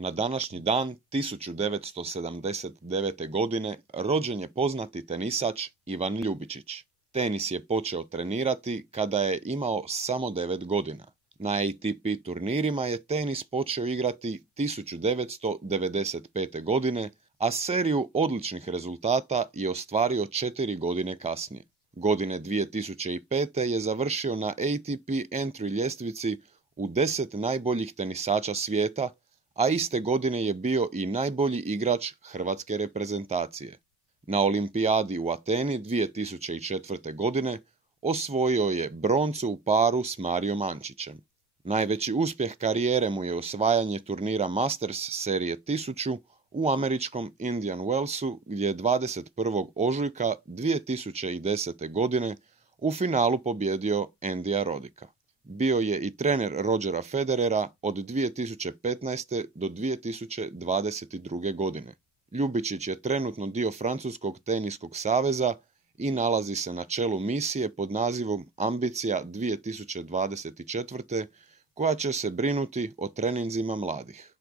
Na današnji dan 1979. godine rođen je poznati tenisač Ivan Ljubičić. Tenis je počeo trenirati kada je imao samo 9 godina. Na ATP turnirima je tenis počeo igrati 1995. godine, a seriju odličnih rezultata je ostvario 4 godine kasnije. Godine 2005. je završio na ATP entry ljestvici u 10 najboljih tenisača svijeta, a iste godine je bio i najbolji igrač hrvatske reprezentacije. Na olimpijadi u Ateni 2004. godine osvojio je broncu u paru s Marijom Ančićem. Najveći uspjeh karijere mu je osvajanje turnira Masters serije 1000 u američkom Indian Wellsu, gdje je 21. ožujka 2010. godine u finalu pobijedio Andyja Rodicka. Bio je i trener Rogera Federera od 2015. do 2022. godine. Ljubičić je trenutno dio Francuskog teniskog saveza i nalazi se na čelu misije pod nazivom Ambicija 2024. koja će se brinuti o treninzima mladih.